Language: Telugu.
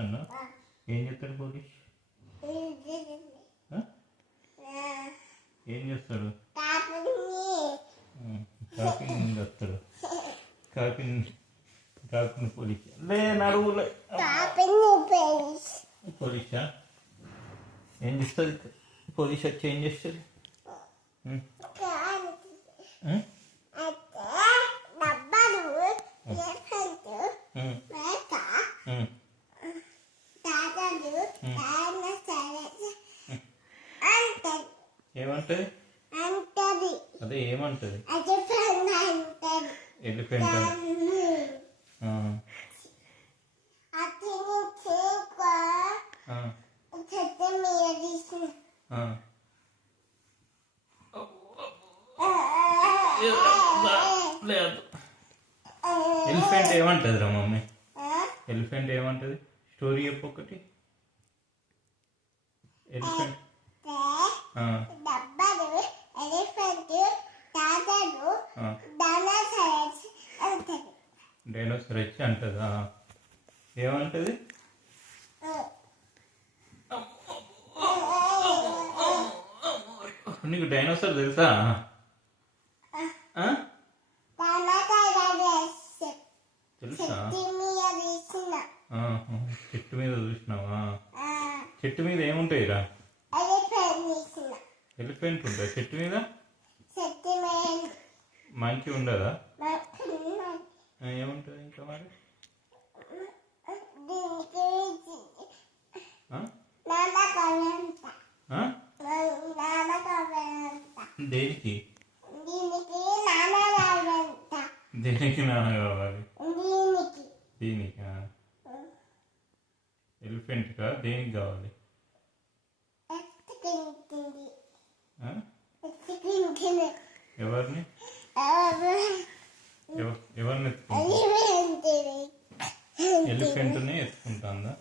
చేస్తాడా? ఏం చేస్తాడు పోలీస్? ఏం చేస్తాడు? కాకిని వస్తాడు. కాకిని పోలీస్ లే నడువులే పోలీసా ఏం చేస్తుంది? పోలీస్ వచ్చి ఏం చేస్తుంది? ఏమంటది? అదే ఏమంటది? ఎలిఫెంట్ లేదు. ఎలిఫెంట్ ఏమంటది రా మమ్మీ? ఎలిఫెంట్ ఏమంటది? స్టోరీ చెప్పు ఒకటి. ఎలిఫెంట్ డైనోసార్ వచ్చి అంటదా? ఏమంటది? నీకు డైనోసార్ తెలుసా? తెలుసా? చెట్టు మీద చూసినావా? చెట్టు మీద ఏముంటాయిరా? ఎలిఫెంట్ ఉందా చెట్టు మీద? మంకీ ఉండదా? ఏముంటుంది ఇంకా మరి? దేనికి? దేనికి నాన్న కావాలి? దీనికా? ఎలిఫెంట్కా? దేనికి కావాలి? ఎవరిని ఎత్తుకుంటా? ఎలిఫెంట్ని ఎత్తుకుంటుందా?